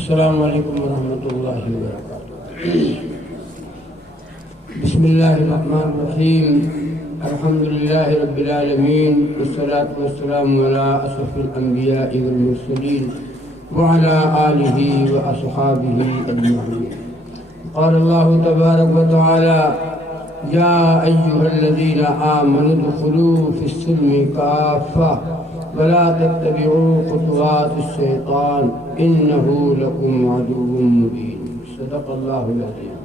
السلام علیکم ورحمۃ اللہ وبرکاتہ۔ بسم اللہ الرحمن الرحیم، الحمد للہ رب العالمین، والصلاة والسلام علی اشرف الانبیاء والمرسلین وعلی آلہ واصحابہ اجمعین۔ قال اللہ تبارک وتعالی یا ایھا الذین آمنوا ادخلوا فی السلم کافۃ ولا تتبعوا خطوات الشیطان انہ لکم عدو مبین۔ صدق اللہ العظیم۔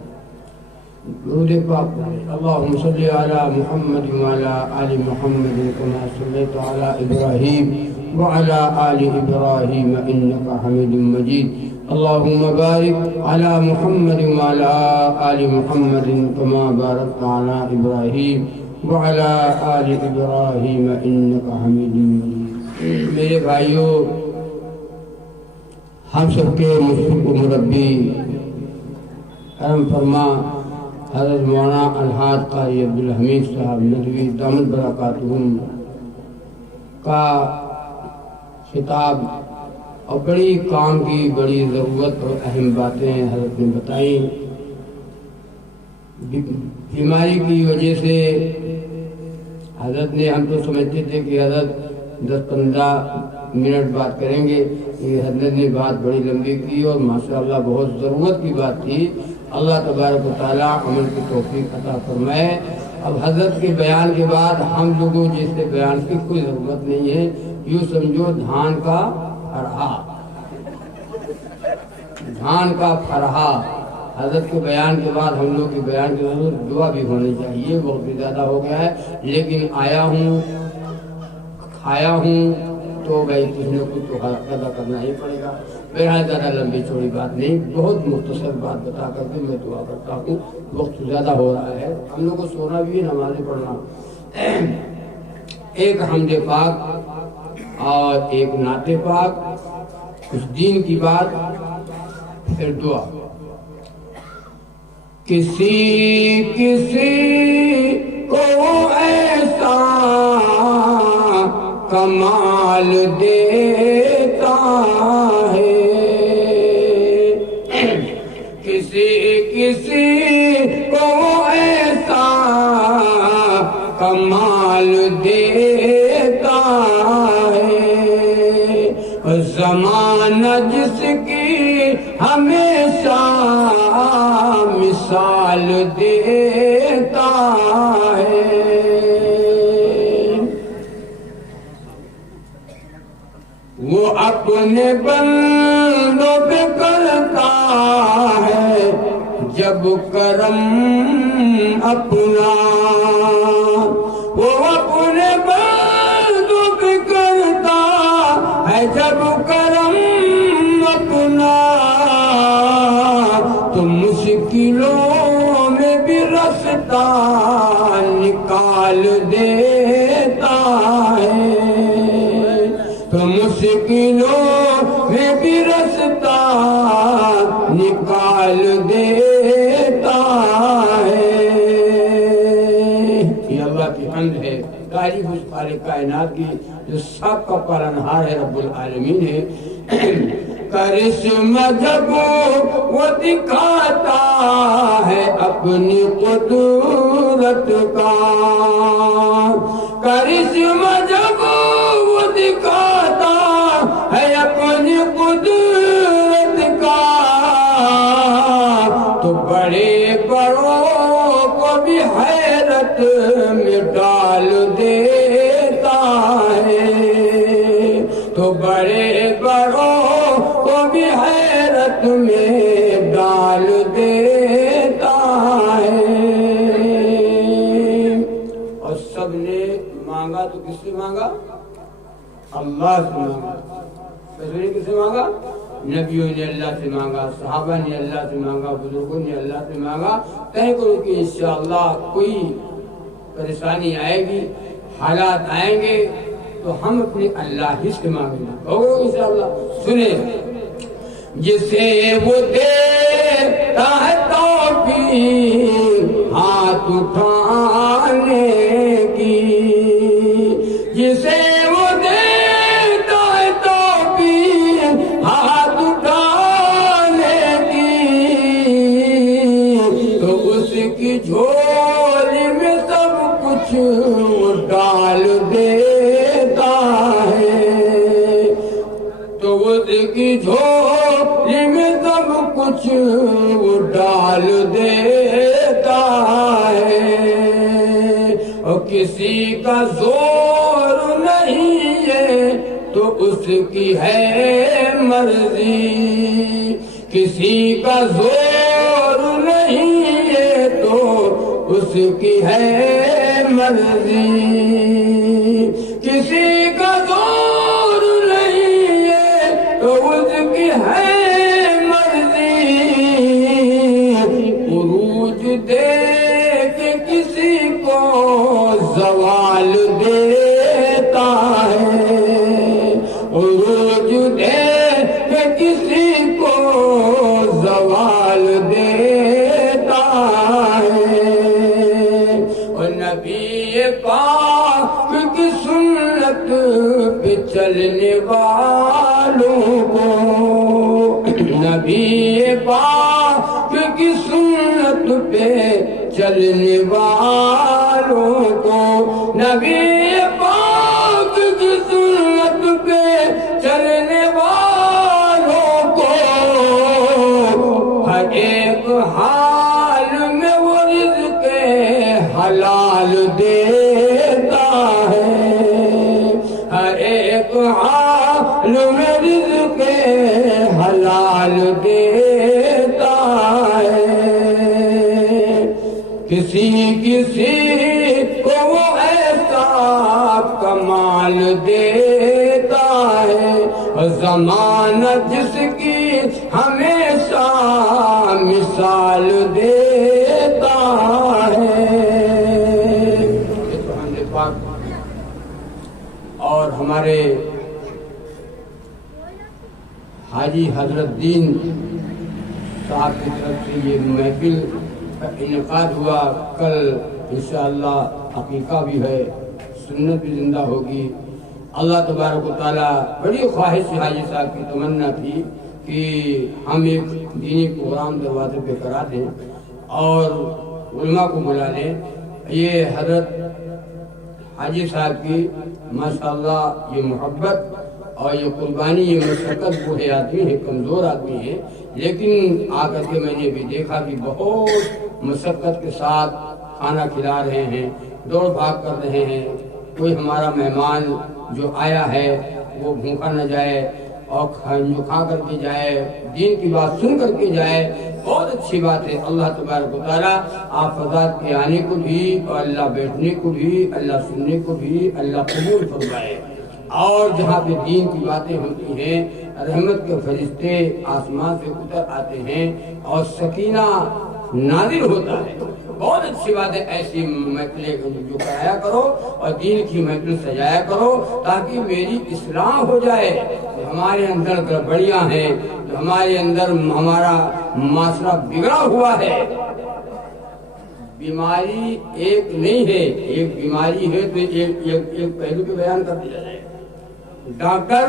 درود پاک پڑھیں۔ اللہم صلی علی محمد وعلی آل محمد کما صلیت علی ابراہیم وعلی آل ابراہیم انک حمید مجید۔ اللہم بارک علی محمد وعلی آل محمد کما بارکت علی ابراہیم وعلی آل ابراہیم انک حمید مجید۔ میرے بھائیوں، ہم سب کے مشفق و مربی کرم فرما حضرت مولانا الحاج قاری عبدالحمید صاحب ندوی دامت برکاتہم کا خطاب اور بڑی کام کی بڑی ضرورت اور اہم باتیں حضرت نے بتائیں۔ بیماری کی وجہ سے حضرت نے، ہم تو سمجھتے تھے کہ حضرت 10-15 منٹ بات کریں گے، یہ حضرت نے بات بڑی لمبی کی اور ماشاءاللہ بہت ضرورت کی بات تھی۔ اللہ تبارک و تعالیٰ عمل کی توفیق عطا فرمائے۔ اب حضرت کے بیان کے بعد ہم لوگوں جیسے بیان کی کوئی ضرورت نہیں ہے، یوں سمجھو دھان کا پھرہا۔ حضرت کے بیان کے بعد ہم لوگ کے بیان کی ضرورت دعا بھی ہونی چاہیے، وقت بھی زیادہ ہو گیا ہے، لیکن آیا ہوں کھایا ہوں تو بھائی کچھ نہ کچھ تو ادا کرنا ہی پڑے گا۔ بہرحال زیادہ لمبی چوڑی بات نہیں، بہت مختصر بات بتا کر کے میں دعا کرتا ہوں، وقت زیادہ ہو رہا ہے، ہم لوگ کو سونا بھی ہے، نمازیں پڑھنا۔ ایک حمد پاک اور ایک نعت پاک، کچھ دین کی بات، پھر دعا۔ کسی کو ایسا کمال دیتا ہے، کسی کو ایسا کمال دیتا ہے، زمانہ جس کی ہمیشہ مثال دیتا ہے۔ وہ اپنے بندوں پہ کرتا ہے جب کرم اپنا، وہ اپنے بندوں پہ کرتا ہے جب کرم اپنا، تو مشکلوں میں بھی رستہ نکال دیتا ہے، تو مشکلوں میں بھی رستہ نکال دیتا ہے۔ یہ اللہ کی حمد ہے، تعریف اس خالق کائنات کی جو سب کا پالنہار ہے، رب العالمین ہے۔ کرشمہ جب وہ دکھاتا ہے اپنی قدرت کا، کرشمہ جب وہ دکھاتا ہے اپنی قدرت کا، تو بڑے بڑوں کو بھی حیرت میں ڈال دیتا ہے، تو بڑے بڑوں کو بھی حیرت میں ڈال دیتا ہے۔ اور سب نے مانگا تو کس سے مانگا؟ اللہ سے مانگا۔ رسول نے کس سے مانگا؟ نبیوں نے اللہ سے مانگا، صحابہ نے اللہ سے مانگا، بزرگوں نے اللہ سے مانگا۔ طے کرو کہ انشاءاللہ کوئی پریشانی آئے گی، حالات آئیں گے تو ہم اپنے اللہ ہی سے مانگیں گے، ہوگا انشاءاللہ۔ سنیں، جسے وہ دیتا ہے توفیق ہاتھ اٹھانے کی، جسے وہ دیتا ہے توفیق ہاتھ اٹھانے جھولی میں سب کچھ وہ ڈال دیتا ہے، اور کسی کا زور نہیں ہے تو اس کی ہے مرضی، کسی کا زور نہیں ہے تو اس کی ہے مرضی، کسی کا زور نہیں ہے تو اس کی ہے مرضی، عروج دے کے کسی کو زوال دیتا ہے، عروج دے کے کسی کو زوال دیتا ہے، اور نبی پاک کی سنت پہ چلنے والوں کو، نبی پاک کی سنت پہ چلنے والوں کو، نبی پاک کی سنت پہ چلنے والوں کو، ہر ایک حال میں وہ رزق حلال دیتا ہے، ہر ایک حال میں رزق حلال دیتا ہے، کسی کسی کو وہ ایسا کمال دیتا ہے، زمانہ جس کی ہمیشہ مثال دیتا ہے۔ اور ہمارے حاجی حضرت دین صاحب کی طرف سے یہ محفل کا انعقاد ہوا، کل انشاءاللہ عقیقہ بھی ہے، سنت بھی زندہ ہوگی۔ اللہ تبارک و تعالیٰ، بڑی خواہش حاجی صاحب کی تمنا تھی کہ ہم ایک دینی پروگرام دروازے پہ کرا دیں اور علماء کو بلا لیں۔ یہ حضرت حاجی صاحب کی ماشاءاللہ یہ محبت اور یہ قربانی، یہ مشقت، بوڑھے آدمی ہیں، کمزور آدمی ہیں، لیکن آ کر کے میں نے بھی دیکھا کہ بہت مشقت کے ساتھ کھانا کھلا رہے ہیں، دوڑ بھاگ کر رہے ہیں۔ کوئی ہمارا مہمان جو آیا ہے وہ بھوکا نہ جائے اور جو کھا کر کے جائے، دین کی بات سن کر کے جائے، بہت اچھی بات ہے۔ اللہ تبارک و تعالیٰ آپ حضرات کے آنے کو بھی اور اللہ بیٹھنے کو بھی، اللہ سننے کو بھی اللہ قبول فرمائے، اور جہاں پہ دین کی باتیں ہوتی ہیں رحمت کے فرشتے آسمان سے اتر آتے ہیں اور سکینہ نازل ہوتا ہے۔ بہت اچھی بات ہے، ایسی محفلیں جو کرایا کرو اور دین کی محفل سجایا کرو تاکہ میری اصلاح ہو جائے۔ ہمارے اندر گڑبڑیاں ہیں، ہمارے اندر ہمارا معاشرہ بگڑا ہوا ہے۔ بیماری ایک نہیں ہے، ایک بیماری ہے تو ایک پہلو پہ بیان کر دیا جائے۔ ڈاکٹر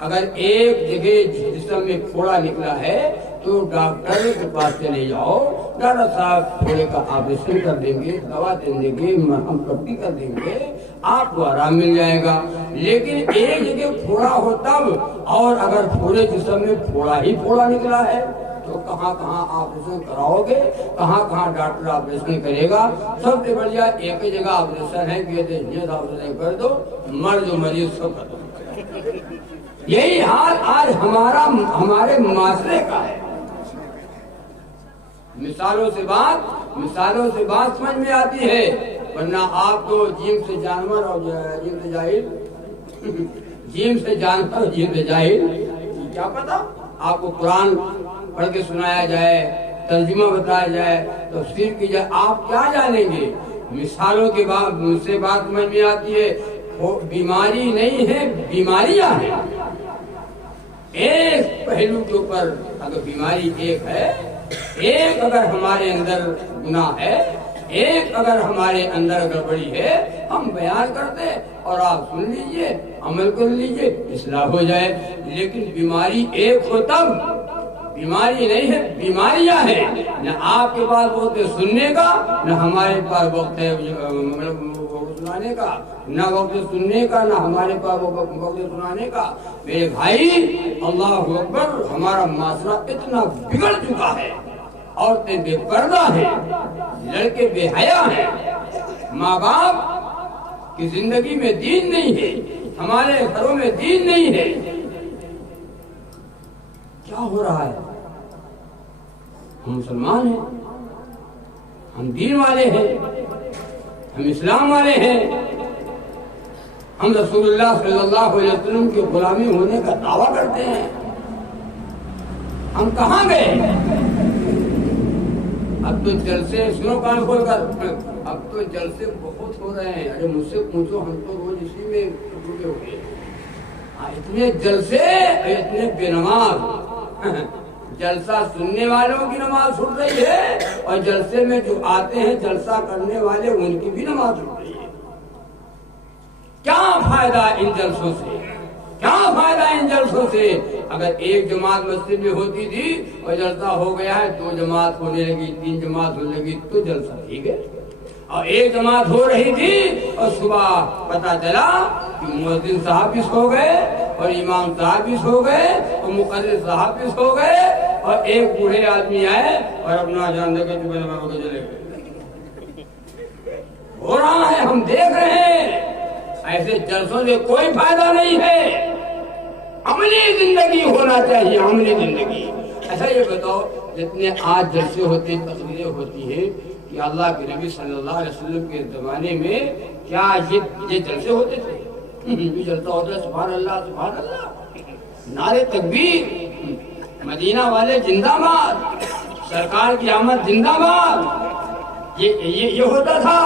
اگر ایک جگہ جسم میں پھوڑا نکلا ہے تو ڈاکٹر کے پاس چلے جاؤ، ڈاکٹر صاحب پھوڑے کا آپریشن کر دیں گے، دوا دیں گے، مرہم پٹی کر دیں گے، آپ کو آرام مل جائے گا۔ لیکن ایک جگہ پھوڑا ہو تب، اور اگر پورے جسم میں پھوڑا ہی پھوڑا نکلا ہے تو کہاں کہاں آپریشن کراؤ گے، کہاں کہاں ڈاکٹر آپریشن کرے گا؟ سب سے بڑھیا ایک ہی جگہ آپریشن ہے کہ یہ آپریشن کر دو، مر جو مریض سب ختم۔ یہی حال آج ہمارے معاشرے کا ہے۔ مثالوں سے بات سمجھ میں آتی ہے، ورنہ آپ تو جیم سے جانور اور جیم سے جاہل، جیم سے جانور اور جیم سے جاہل، کیا پتا آپ کو قرآن پڑھ کے سنایا جائے، ترجمہ بتایا جائے، تفسیر کی جائے، آپ کیا جانیں گے؟ مثالوں کے بعد سے بات سمجھ میں آتی ہے۔ بیماری نہیں ہے، بیماریاں ہیں۔ ایک پہلو کے اوپر اگر بیماری ایک ہے، ایک اگر ہمارے اندر گناہ ہے، ایک اگر ہمارے اندر گڑبڑی ہے، ہم بیان کرتے اور آپ سن لیجئے، عمل کر لیجئے، اصلاح ہو جائے۔ لیکن بیماری ایک ہو تب، بیماری نہیں ہے، بیماریاں ہیں۔ نہ آپ کے پاس وقت ہے سننے کا، نہ ہمارے پاس وقت ہے سنانے کا، نہ وقت سننے کا، نہ ہمارے پاس وقت سنانے کا۔ میرے بھائی اللہ اکبر، ہمارا معاشرہ اتنا بگڑ چکا ہے، عورتیں بے پردہ ہیں، لڑکے بے حیا ہیں، ماں باپ کی زندگی میں دین نہیں ہے، ہمارے گھروں میں دین نہیں ہے۔ کیا ہو رہا ہے؟ ہم مسلمان ہیں، ہم دین والے ہیں، ہم اسلام والے ہیں، ہم رسول اللہ صلی اللہ علیہ وسلم کی غلامی ہونے کا دعویٰ کرتے ہیں۔ ہم کہاں گئے؟ اب تو جلسے، سنو کان کھول کر، اب تو جلسے بہت ہو رہے ہیں۔ ارے مجھ سے پوچھو، ہم تو روز اسی میں ڈوبے ہوئے، اتنے جلسے، اتنے بے نماز۔ جلسہ سننے والوں کی نماز چھوٹ رہی ہے، اور جلسے میں جو آتے ہیں جلسہ کرنے والے، ان کی بھی نماز چھوٹ رہی ہے۔ کیا فائدہ ان جلسوں سے؟ کیا فائدہ ان جلسوں سے؟ اگر ایک جماعت مسجد میں ہوتی تھی اور جلسہ ہو گیا ہے، 2 جماعت ہونے لگی، 3 جماعت ہونے لگی، تو جلسہ ٹھیک ہے۔ اور ایک جماعت ہو رہی تھی اور صبح پتہ چلا کہ مؤذن صاحب بھی سو گئے، اور امام صاحب بھی سو گئے، اور مقرر صاحب بھی سو گئے، اور ایک بوڑھے آدمی آئے اور اپنا جان دے کے چلے گئے۔ ہو رہا ہے، ہم دیکھ رہے ہیں۔ ایسے جلسوں سے کوئی فائدہ نہیں ہے۔ عملی زندگی ہونا چاہیے، عملی زندگی۔ ایسا یہ بتاؤ، جتنے آج جلسے ہوتے ہیں، تقریریں ہوتی ہیں، کہ اللہ کے نبی صلی اللہ علیہ وسلم کے زمانے میں کیا یہ جلسے ہوتے تھے؟ یہ جلسہ ہوتا ہے، سبحان اللہ سبحان اللہ، نعرے تکبیر، مدینہ والے زندہ باد، سرکار کی آمد زندہ باد، یہ ہوتا تھا۔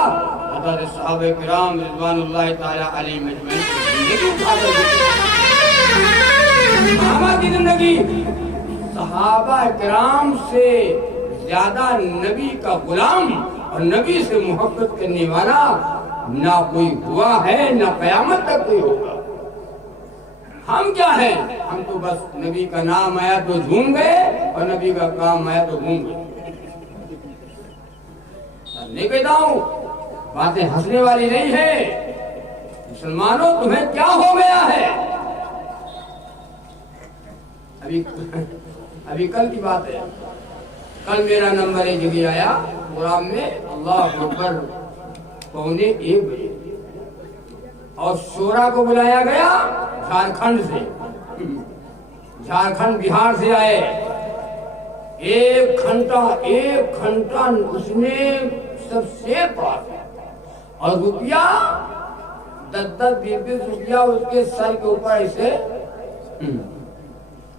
حضرت صحابہ کرام رضوان اللہ تعالی علیہم اجمعین صحابہ کی زندگی، صحابہ کرام سے زیادہ نبی کا غلام اور نبی سے محبت کرنے والا نہ کوئی ہوا ہے، نہ قیامت تک کوئی ہوگا۔ ہم کیا ہیں؟ ہم تو بس نبی کا نام آیا تو جھوم گئے، اور نبی کا کام آیا تو گھوم گئے۔ نہیں کہتا ہوں، باتیں ہنسنے والی نہیں ہے۔ مسلمانوں، تمہیں کیا ہو گیا ہے؟ ابھی کل کی بات ہے، کل میرا نمبر ایک جگہ آیا پروگرام میں، اللہ اکبر، 1:15 بجے، اور شورا کو بلایا گیا جھارکھنڈ سے، جھارکھنڈ بہار سے آئے۔ 1 گھنٹہ اس نے سب شعر پڑھا، اور روپیہ 10-10 20 روپیہ اس کے سر کے اوپر ایسے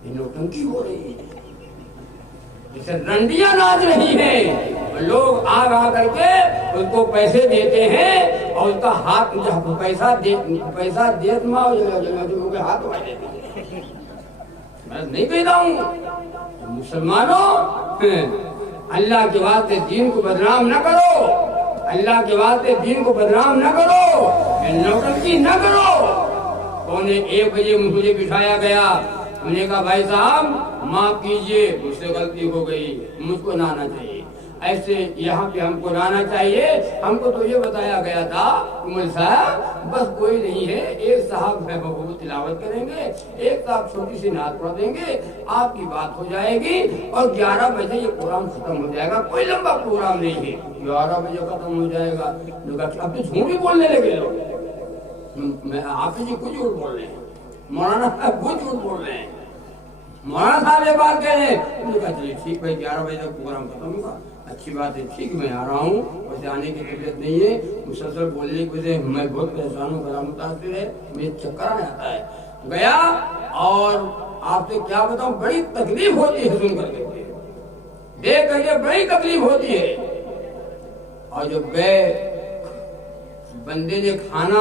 نوٹنکی ہو رہی ہے، جیسے رنڈیاں ناچ رہی ہیں۔ لوگ آ کر کے اس کو پیسے دیتے ہیں، اور اس کا ہاتھ پیسہ دیت ماں ہاتھ میں دیتے ہیں۔ میں نہیں کہتا ہوں، مسلمانوں، اللہ کے واسطے دین کو بدنام نہ کرو، اللہ کے واسطے دین کو بدنام نہ کرو، نوٹنکی نہ کرو۔ 1:15 بجے مجھے بٹھایا گیا، میں نے کہا بھائی صاحب معاف کیجئے، مجھ سے غلطی ہو گئی، مجھ کو نہ آنا چاہیے، ایسے یہاں پہ ہم کو نہ آنا چاہیے۔ ہم کو تو یہ بتایا گیا تھا مول صاحب بس کوئی نہیں ہے، ایک صاحب ہے وہ تلاوت کریں گے، ایک صاحب چھوٹی سی نعت پڑھ دیں گے، آپ کی بات ہو جائے گی، اور 11 بجے یہ پروگرام ختم ہو جائے گا۔ کوئی لمبا پروگرام نہیں ہے، 11 بجے ختم ہو جائے گا۔ اب تو جھوٹ بھی بولنے لگے لوگ، میں آپ جی کچھ جھوٹ بول رہے ہیں، مولانا صاحب کچھ جھوٹ بول رہے ہیں، مولانا صاحب یہ بات کہہ رہے ہیں۔ انہوں نے کہا چلیے ٹھیک بھائی، 11 بجے تک پروگرام ختم ہوگا، اچھی بات ہے، ٹھیک میں آ رہا ہوں، ویسے آنے کی طبیعت نہیں ہے، مسلسل بولنے کی وجہ میں بہت پریشان ہوں، گلا متاثر ہے، مجھے چکر آ جاتا ہے۔ گیا، اور آپ سے کیا بتاؤں، بڑی تکلیف ہوتی ہے سن کر کے، دیکھ کر کے بڑی تکلیف ہوتی ہے۔ اور جب گئے، بندے نے کھانا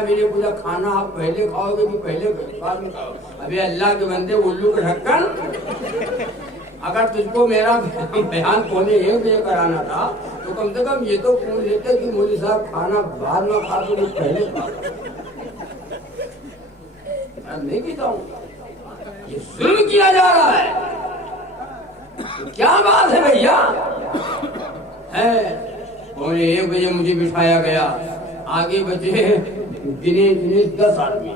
بھی نہیں پوچھا، کھانا آپ پہلے کھاؤ گے کہ پہلے بعد میں کھاؤ؟ ابھی اللہ کے بندے، الو کا ڈھکن، اگر تجھ کو میرا بیان 1:15 کرانا تھا تو کم سے کم یہ تو پوچھ لیتے کہ مولوی صاحب کھانا بعد میں کھا تو پہلے کھا۔ میں نہیں کہتا ہوں، یہ ظلم کیا جا رہا ہے، کیا بات ہے بھیا؟ ہے 1:15 مجھے بٹھایا گیا، آگے بچے گنے 10 آدمی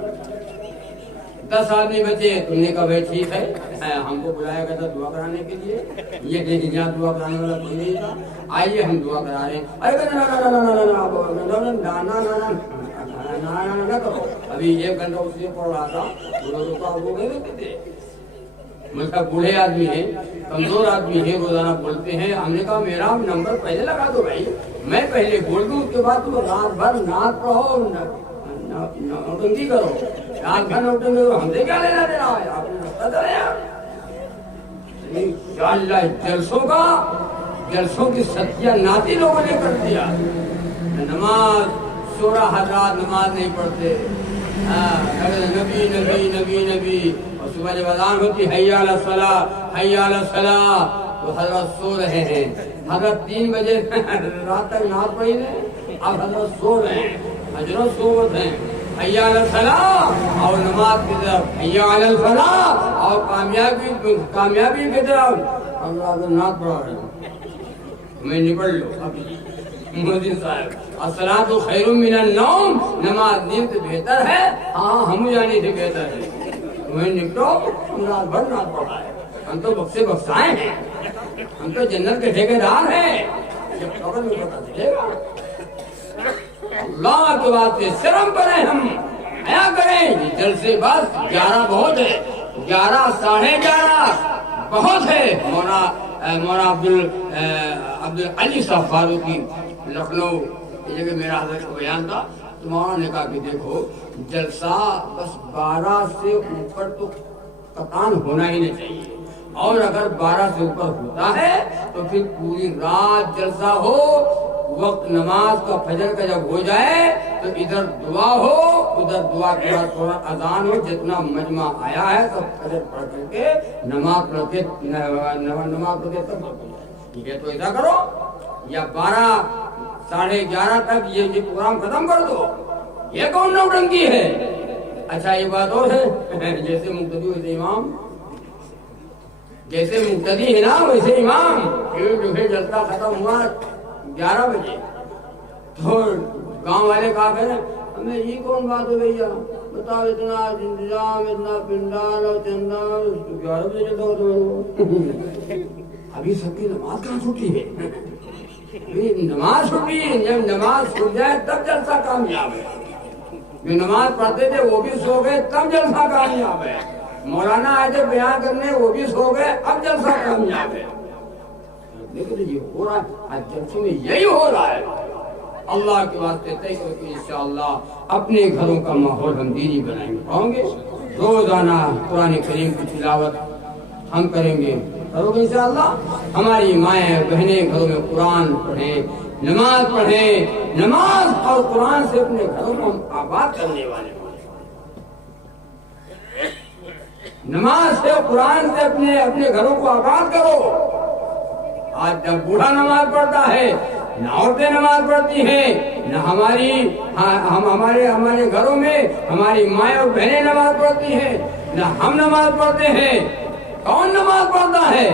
10 آدمی بچے. تم نے کہا بھائی ٹھیک ہے، ہم کو بلایا گیا تھا دعا کرانے کے لیے، یہ دیکھیں یہاں دعا کرانے والا کوئی نہیں تھا، آئیے ہم دعا کرا رہے ہیں. ارے نہ کرو، ابھی 1 گھنٹہ اس لیے پڑھ رہا تھا، وہ نہیں دیتے تھے. مطلب بوڑھے آدمی ہیں، کمزور آدمی ہیں، روزانہ بولتے ہیں. ہم نے کہا میرا نمبر پہلے لگا دو بھائی، میں پہلے بول دوں، اس کے بعد تم رات بھر نعت پڑھو، نوٹنکی کرو، رات بھر نوٹنکی کرو، ہم سے کیا لینا دینا ہے؟ آپ نے رستہ چلے انشاءاللہ. جلسوں کی ستیہ ناتی لوگوں نے کر دیا. نماز 16 حضرات نماز نہیں پڑھتے، نبی نبی نبی نبی. اور صبح جب اذان ہوتی حی علی الصلاۃ حی علی الصلاۃ تو حضرت سو رہے ہیں. حضرت 3 بجے رات تک نماز پڑھی نہیں، اب حضرت سو رہے ہیں، حضرت صوبت ہیں. حی علی الصلاۃ اور نماز کی طرف، حی علی الفلاح اور کامیابی کی طرف. حضرت نماز پڑھا رہے ہیں، میں نپڑ لو ابھی مودی صاحب. الصلاۃ خیر من النوم، نماز نیند سے بہتر ہے. ہاں ہم جانے سے بہتر ہے. تمہیں نپٹو، ہم رات بھر نماز پڑھا ہے. ہم تو بخشے بخشائے ہیں، ہم تو جنت کے ٹھیکیدار ہیں. جب خبر میں پتہ چلے گا اللہ کے واسطے شرم کریں، ہم حیا کریں. یہ جلسے بس 11 بہت ہے، 11 ساڑھے 11 بہت ہے. مولانا عبدالعلی صاحب فاروقی لکھنؤ، یہ جگہ میرا حضرت کا بیان تھا، تو مولانا نے کہا کہ دیکھو جلسہ بس 12 سے اوپر تو قطعاً ہونا ہی نہیں چاہیے، اور اگر 12 سے اوپر ہوتا ہے تو پھر پوری رات جلسہ ہو. وقت نماز کا فجر کا جب ہو جائے تو ادھر دعا ہو، ادھر دعا کے بعد تھوڑا اذان ہو. جتنا مجمع آیا ہے سب فجر پڑھ کر کے نماز پڑھ کے تب ٹھیک ہے. تو ایسا کرو، یا 12 ساڑھے 11 تک یہ پروگرام ختم کر دو. یہ کون نوٹنکی ہے؟ اچھا یہ بات اور ہے، جیسے مقتدی ویسے امام، جیسے مقتدی ہے نا ویسے امام. جو ہے جلسہ ختم ہوا 11 بجے تو گاؤں والے کہا کہ ہمیں یہ کون بات ہو گئی ہے، بتاؤ اتنا انتظام، اتنا پنڈال اور چندہ، 11 بجے جلسہ ہوتا. ابھی سب کی نماز کہاں چھوٹی ہے؟ نماز چھوٹی ہے. جب نماز چھوٹ جائے تب جلسہ کامیاب ہے. جو نماز پڑھتے تھے وہ بھی سو گئے تب جلسہ کامیاب ہے. مولانا آئے تھے بیان کرنے، وہ بھی سو گئے، اب جلسہ کامیاب ہے. لیکن یہ ہو رہا ہے، آج جلسوں میں یہی ہو رہا ہے. اللہ کے واسطے طے کرو کہ انشاءاللہ اپنے گھروں کا ماحول ہم دینی بنائیں گے. روزانہ قرآن کریم کی تلاوت ہم کریں گے، کرو گے انشاءاللہ. ہماری مائیں بہنیں گھروں میں قرآن پڑھیں، نماز پڑھیں. نماز اور قرآن سے اپنے گھروں کو ہم آباد کرنے والے ہیں. نماز سے قرآن سے اپنے گھروں کو آباد کرو. آج جب بوڑھا نماز پڑھتا ہے، نہ عورتیں نماز پڑھتی ہیں، نہ ہمارے گھروں میں ہماری مائیں اور بہنیں نماز پڑھتی ہیں، نہ ہم نماز پڑھتے ہیں. کون نماز پڑھتا ہے؟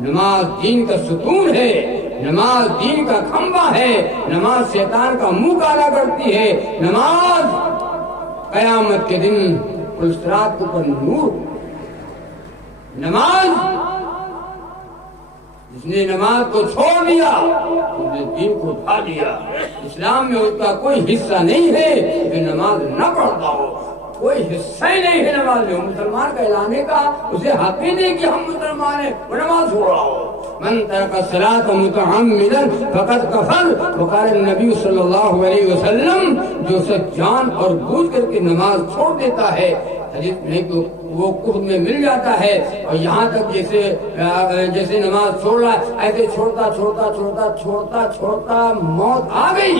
نماز دین کا ستون ہے، نماز دین کا کھمبا ہے، نماز شیطان کا منہ کالا کرتی ہے. نماز قیامت کے دن صراط کے اوپر نور. نماز جس نے نماز کو چھوڑ دیا اس نے دین کو اٹھا دیا. اسلام میں اس کا کوئی حصہ نہیں ہے کہ نماز نہ پڑھتا ہو، کوئی حصہ ہی نہیں ہے نماز میں. مسلمان کہلانے کا اسے حق ہی نہیں کہ ہم مسلمان ہیں، وہ نماز چھوڑ رہا ہو. من ترک الصلاۃ متعمدا فقد کفر. وقال النبی صلی اللہ علیہ وسلم، جو شخص جان اور بوجھ کر کے نماز چھوڑ دیتا ہے، حدیث میں کہ وہ کفر میں مل جاتا ہے. اور یہاں تک جیسے نماز چھوڑ رہا ہے، ایسے چھوڑتا موت آ گئی.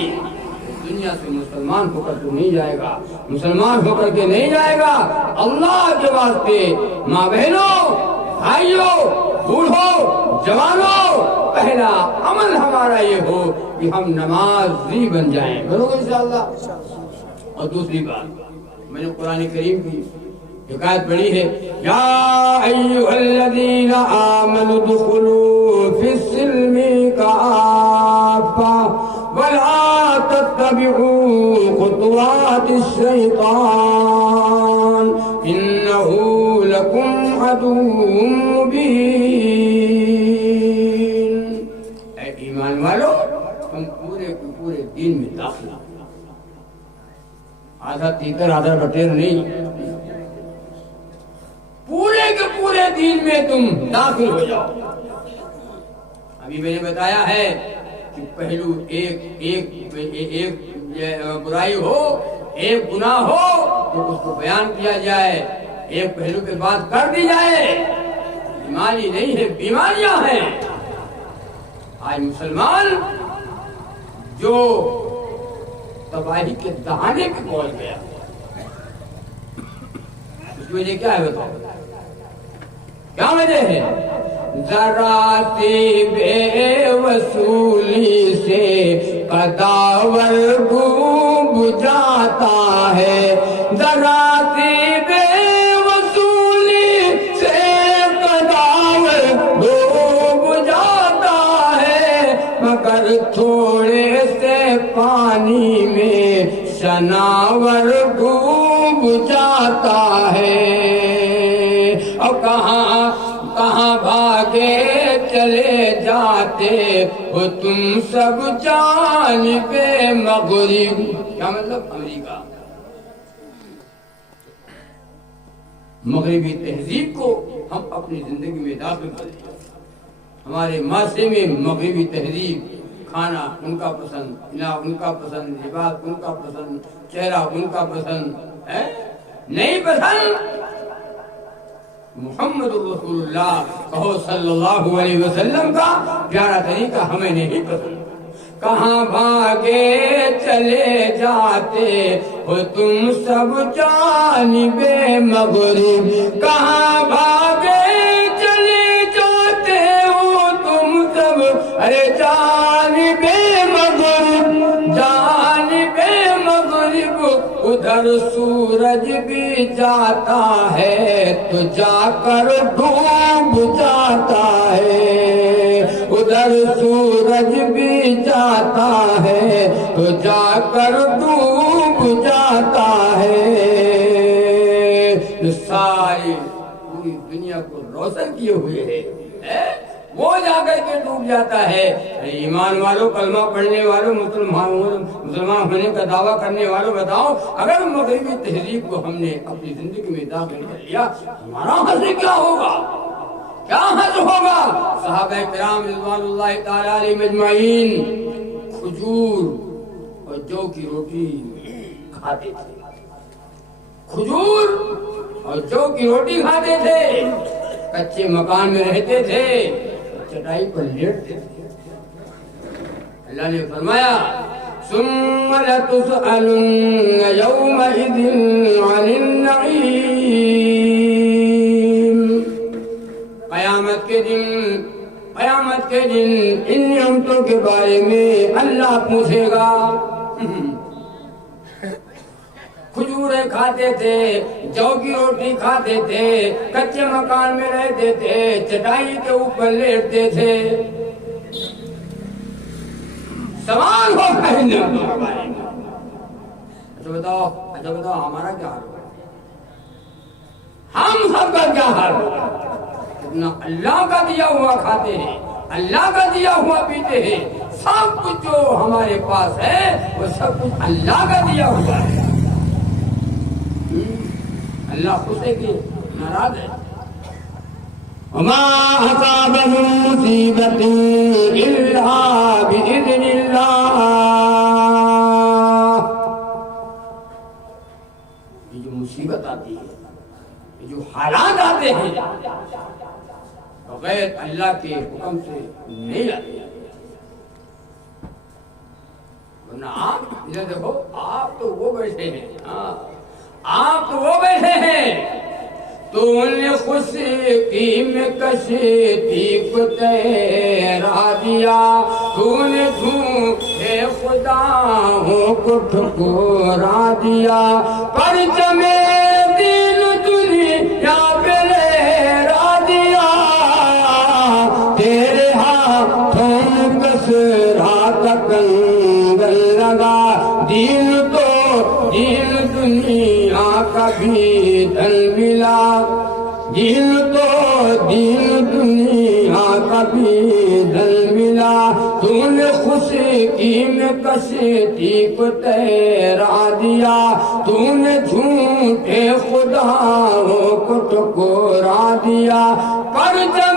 دنیا سے مسلمان ہو کر تو نہیں جائے گا، مسلمان ہو کر کے نہیں جائے گا. اللہ کے واسطے ماں بہنوں، بھائیوں، بوڑھوں، جوانوں، پہلا عمل ہمارا یہ ہو کہ ہم نمازی بن جائیں. بولو انشاءاللہ. اور دوسری بات، میں نے قرآن کریم کی حکایت پڑھی ہے، یا ایھا الذین آمنوا ادخلوا فی السلم کافہ. تتبعوا خطوات الشیطان انه لکم عدو مبین۔ اے ایمان والو، تم پورے دین میں داخل ہو، آدھا تیتر آدھا بٹیر نہیں، پورے کے پورے دین میں تم داخل ہو جاؤ۔ ابھی میں نے بتایا ہے کہ پہلو ایک برائی ہو، ایک گناہ ہو تو اس کو بیان کیا جائے، ایک پہلو پہ بات کر دی جائے۔ بیماری نہیں ہے، بیماریاں ہیں۔ آج مسلمان جو تباہی کے دہانے پہ پہنچ گیا، اس کی وجہ کیا ہے بتاؤ؟ کیا وجہ ہے؟ ذرا سی بے وصولی سے قداور ڈوب جاتا ہے، ذرا سی بے وصولی سے قداور ڈوب جاتا ہے، مگر تھوڑے سے پانی میں شناور ڈوب جاتا ہے۔ اور کہاں بھاگے چلے جاتے ہو تم سب جانب مغرب۔ کیا مطلب؟ امریکہ، مغربی تہذیب کو ہم اپنی زندگی میں داخل کریں۔ ہمارے معاشرے میں مغربی تہذیب، کھانا ان کا پسند، پینا ان کا پسند، لباس ان کا پسند، چہرہ ان کا پسند ہے، نہیں پسند۔ محمد رسول اللہ کہو صلی اللہ علیہ وسلم کا پیارا طریقہ ہمیں نہیں پسند۔ کہاں بھاگے چلے جاتے ہو تم سب جانب مغرب، کہاں بھاگے چلے جاتے ہو تم سب ارے جانب مغرب، جانب مغرب۔ ادھر سورج بھی جاتا ہے تو جا کر ڈوب جاتا ہے، ادھر سورج بھی جاتا ہے تو جا کر ڈوب جاتا ہے۔ ساری پوری دنیا کو روشن کیے ہوئے ہے، وہ جا کر کے ڈوب جاتا ہے۔ ایمان والوں، کلمہ پڑھنے والوں، مسلمان ہونے کا دعویٰ کرنے والوں، بتاؤ اگر مغربی تہذیب کو ہم نے اپنی زندگی میں داخل کر لیا، ہمارا حشر کیا ہوگا؟ کیا حشر ہوگا؟ صحابہ کرام رضوان اللہ تعالی علیہم اجمعین کھجور اور جو کی روٹی کھاتے تھے، کھجور اور جو کی روٹی کھاتے تھے، کچے مکان میں رہتے تھے، چٹائی پر لیٹتے تھے۔ اللہ نے فرمایا ثم لتسألن يومئذ عن النعيم، قیامت کے دن ان نعمتوں کے بارے میں اللہ پوچھے گا۔ کھجوریں کھاتے تھے، جو کی روٹی کھاتے تھے، کچے مکان میں رہتے تھے، چٹائی کے اوپر لیٹتے تھے، سوال ہوگا ان نعمتوں کے بارے میں۔ اچھا بتاؤ ہمارا کیا حال ہوگا؟ ہم سب کا کیا حال ہوگا؟ کتنا اللہ کا دیا ہوا کھاتے ہیں، اللہ کا دیا ہوا پیتے ہیں، سب کچھ جو ہمارے پاس ہے وہ سب کچھ اللہ کا دیا ہوا ہے۔ اللہ خوش ہے کہ ناراض ہے؟ وما أصاب من مصيبة إلا بإذن الله، یہ جو مصیبت آتی ہے، یہ جو حالات آتے ہیں، بغیر اللہ کے حکم سے نہیں آتے۔ ورنہ آپ ادھر دیکھو، آپ تو وہ بیٹھے ہیں، آپ تو وہ بیٹھے ہیں، تو نے خوشی میں کشتی کو تیرا دیا، تو نے جھوٹے خداؤں کو ٹھکرا دیا، پرچم دین دنیا پہ لہرا دیا، تیرے ہاتھوں میں کسرا کا کنگن لگا دین تو دین دنیا کا بھی دل ملا، دین تو دین دنیا کا بھی دل ملا، تو نے خشکی میں کشتی کو تیرا دیا، تو نے جھوٹے خداؤں کو ٹکرا دیا، پرچم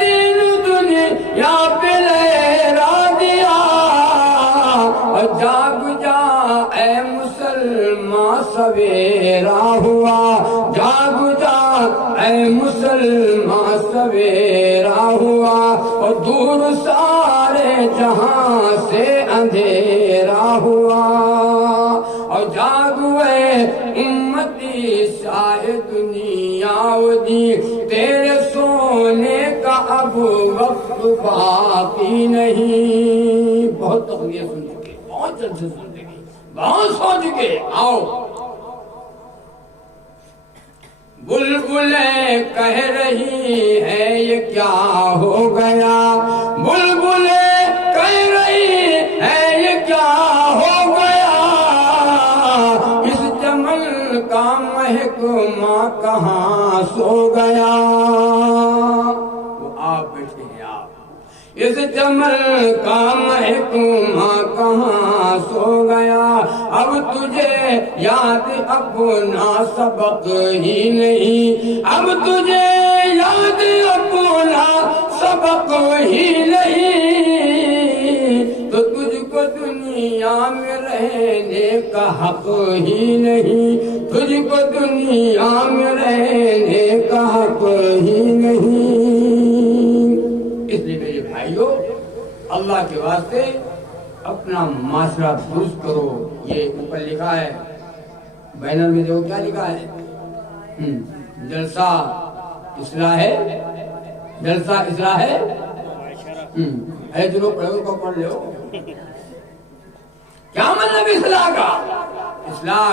دین دنیا پہ لہرا دیا، اور جاگ جا اے مسلمان سویرا ہوا، جاگ جا اے مسلمان سویرا ہوا، اور دور سارے جہاں سے اندھیرا ہوا، اور جاگ اے امتی شاہ دنیا دی، تیرے سونے کا اب وقت باقی نہیں۔ بہت تقریر سن چکے، بہت جلسے سن چکے، بہت سو چکے، آؤ۔ بلبلیں کہہ رہی ہے یہ کیا ہو گیا، بلبلیں کہہ رہی ہے یہ کیا ہو گیا، اس چمن کا محکمہ کہاں سو گیا، وہ آپ بیٹھے ہیں آپ، اس چمن کا محکمہ کہاں سو گیا، اب تجھے یاد اپنا سبق ہی نہیں، اب تجھے یاد اپنا سبق ہی نہیں، تو تجھ کو دنیا میں رہنے کا حق ہی نہیں، تجھ کو دنیا میں رہنے کا حق ہی نہیں۔ اس لیے میرے بھائیوں، اللہ کے واسطے اپنا معاشرہ درست کرو۔ یہ اوپر لکھا ہے بینر میں، دیکھو کیا لکھا ہے، جلسہ اصلاح ہے، جلسہ اصلاح ہے، جو پڑھو کو پڑھ لو۔ کیا مطلب اصلاح کا؟ اصلاح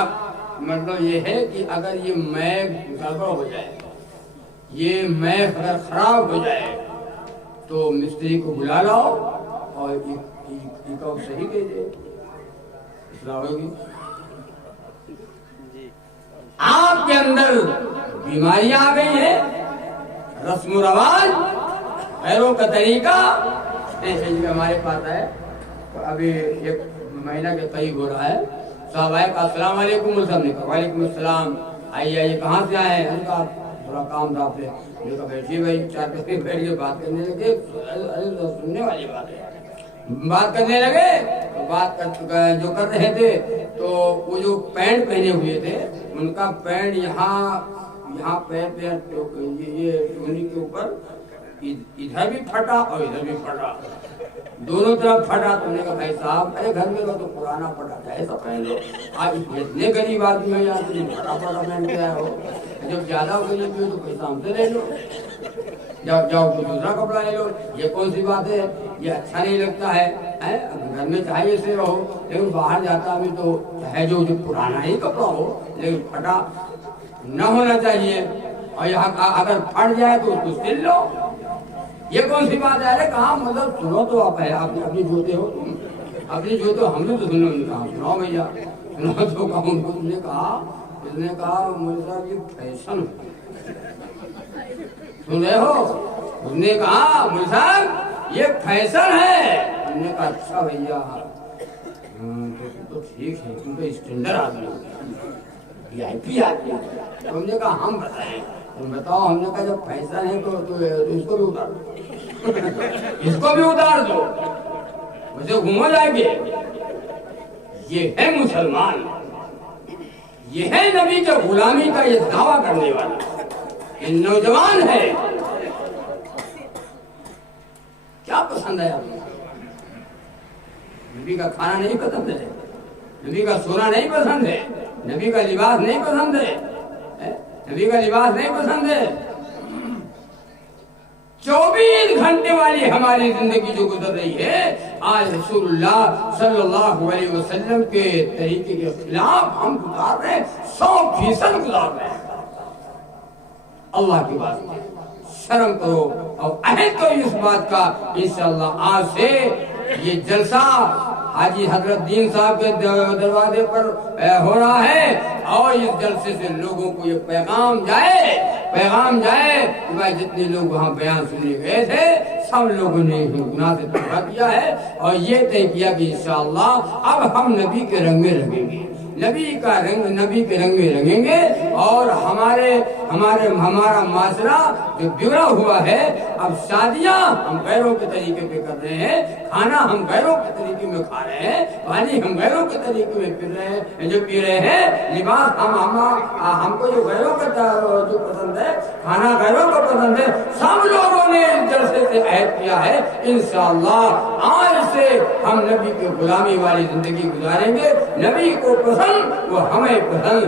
مطلب یہ ہے کہ اگر یہ میخ گڑبڑ ہو جائے، یہ میخ اگر خراب ہو جائے تو مستری کو بلا لاؤ اور کو صحیح دے دے، اصلاح ہوگی۔ آپ کے اندر بیماریاں آ گئی ہیں، رسم و رواج، غیروں کا طریقہ، ہمارے پاس ہے ابھی ایک مہینہ کے قریب ہو رہا ہے، صاحب آئے کہا السلام علیکم، نے کہا وعلیکم السلام، آئیے آئیے کہاں سے آئے ہیں؟ ان کا تھوڑا کام تھا آپ نے کہا بیٹھیے بھائی، چار پہ بیٹھ کے بات کرنے لگے، سننے والی بات ہے، بات کرنے لگے تو بات جو کر رہے تھے تو وہ جو پینٹ پہنے ہوئے تھے ان کا پینٹ یہاں پیر پہ یہ ٹونی کے اوپر ادھر بھی پھٹا اور ادھر بھی پھٹا، دونوں طرف پھٹا۔ تو نے کہا بھائی صاحب ارے گھر میں لو تو پرانا پھٹا تھا ایسا پہن لو، آج اتنے غریب آدمی میں یہاں سے پھٹا پھٹا پہن کے آئے ہو، جب زیادہ غریب ہو تو پیسہ ہم سے لے لو، جاؤ تو دوسرا کپڑا لے لو، یہ کون سی بات ہے؟ یہ اچھا نہیں لگتا ہے، گھر میں چاہے اسے رہو لیکن باہر جاتا بھی تو چاہے جو پرانا ہی کپڑا ہو لیکن پھٹا نہ ہونا چاہیے، اور یہاں اگر پھٹ جائے تو اس کو سل لو، یہ کون سی بات ہے؟ ارے کہاں مطلب سنو تو آپ ہے، اپنی جوتے ہو تم، اپنی جوتے ہم نے تو سنو، کہا سناؤ بھیا سنو تو کہا، اس نے کہا مجھے صاحب یہ فیشن سن رہے ہو؟ اس نے کہا مجھے صاحب یہ فیشن ہے، ہم نے کہا اچھا بھیا تو ٹھیک ہے، تم تو اسٹینڈرڈ آدمی ہو، وی آئی پی آدمی ہو، ہم نے کہا ہم بتائیں، تم بتاؤ۔ ہم نے کہا جب فیشن ہے تو اس کو بھی اتار دو، اس کو بھی اتار دو، مجھے گھومو جائیں گے۔ یہ ہے مسلمان، یہ ہے نبی کے غلامی کا یہ دعویٰ کرنے والا، یہ نوجوان ہے۔ کیا پسند ہے آپ کو؟ نبی کا کھانا نہیں پسند ہے، نبی کا سونا نہیں پسند ہے، نبی کا لباس نہیں پسند ہے، نبی کا لباس نہیں پسند ہے۔ 24 گھنٹے والی ہماری زندگی جو گزر رہی ہے آج رسول اللہ صلی اللہ علیہ وسلم کے طریقے کے خلاف ہم گزار رہے ہیں، 100% گزار رہے ہیں۔ اللہ کی بات شرم کرو اور عہد کرو اس بات کا، انشاءاللہ آج سے یہ جلسہ حاجی حضرت دین صاحب کے دروازے پر ہو رہا ہے، اور اس جلسے سے لوگوں کو یہ پیغام جائے کہ بھائی جتنے لوگ وہاں بیان سننے گئے تھے سب لوگوں نے گناہ سے توبہ کیا ہے، اور یہ طے کیا کہ انشاءاللہ اب ہم نبی کے رنگ میں رنگیں گے، نبی کے رنگ میں رنگیں گے، اور ہمارا معاشرہ جو بگڑا ہوا ہے، اب شادیاں ہم غیروں کے طریقے پہ کر رہے ہیں، کھانا ہم غیروں کے طریقے میں کھا رہے ہیں، پانی ہم غیروں کے طریقے میں پی رہے ہیں، لباس ہم کو جو غیروں کا جو پسند ہے، کھانا غیروں کو پسند ہے، سب لوگوں نے اس جلسے سے عہد کیا ہے انشاءاللہ آج سے ہم نبی کی غلامی والی زندگی گزاریں گے، نبی کو پسند وہ ہمیں پسند،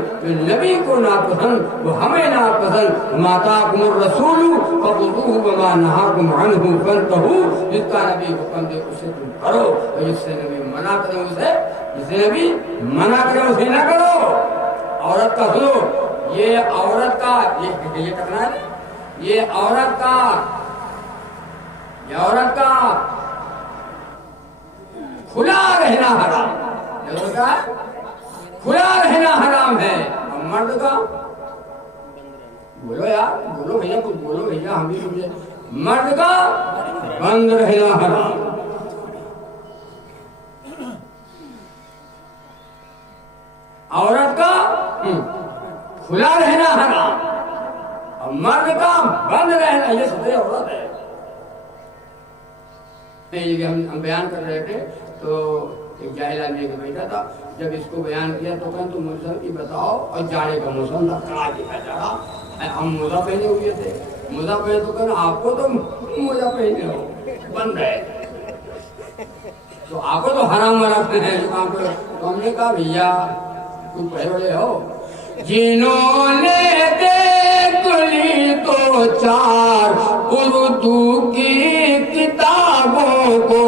نبی کو ناپسند وہ ہمیں ناپسند، ما آتاکم الرسول فخذوہ وما نہاکم عنہ فانتہوا، جس کا نبی حکم دے اسے تم کرو، اور جس سے نبی منع کرے اسے نہ کرو۔ عورت کا سنو، یہ عورت کا کھلا رہنا حرام ہے، اور مرد کا بولو یار، بولو بھیا، کچھ بولو بھیا، ہم بھی سمجھے، مرد کا بند رہنا حرام، عورت کا کھلا رہنا حرام، اور مرد کا بند رہنا، یہ سب عورت ہے۔ ہم بیان کر رہے تھے تو ایک جاہل آدمی بیٹھا تھا، جب اس کو بیان کیا تو کہیں تو موسم کی بتاؤ، اور جاڑے کا موسم تھا، کڑا دکھا جا رہا، ہم موزہ پہنے ہوئے تھے، موزہ پہنے تو کہنا آپ کو تو موزہ پہنے ہو بند ہے، تو آپ کو تو حرام رکھتے ہیں دکان پر، تو ہم نے کہا بھیا کچھ پڑھے بڑے ہو، جنہوں نے دیکھ لی تو چار اردو کی کتابوں کو،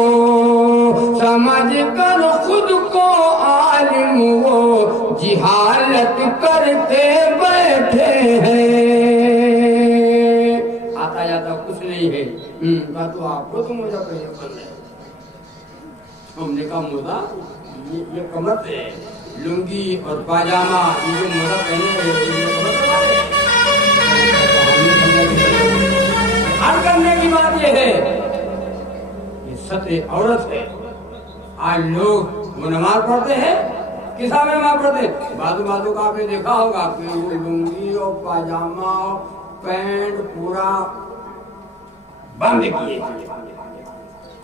سمجھ کر خود کو عالم وہ جہالت کرتے بیٹھے ہیں، آتا جاتا کچھ نہیں ہے، کہا تو آپ کو تو موزہ پہنے بند ہے، ہم نے کہا موزہ یہ کمر ہے، لنگی اور پاجامہ یہ جو موزہ پہنے ہر کرنے کی بات یہ ہے، یہ سطح عورت ہے۔ آج لوگ وہ نماز پڑھتے ہیں، کس حال میں نماز پڑھتے ہیں، بازو کا آپ نے دیکھا ہوگا کہ وہ لنگی اور پاجامہ پینٹ پورا بند کیے،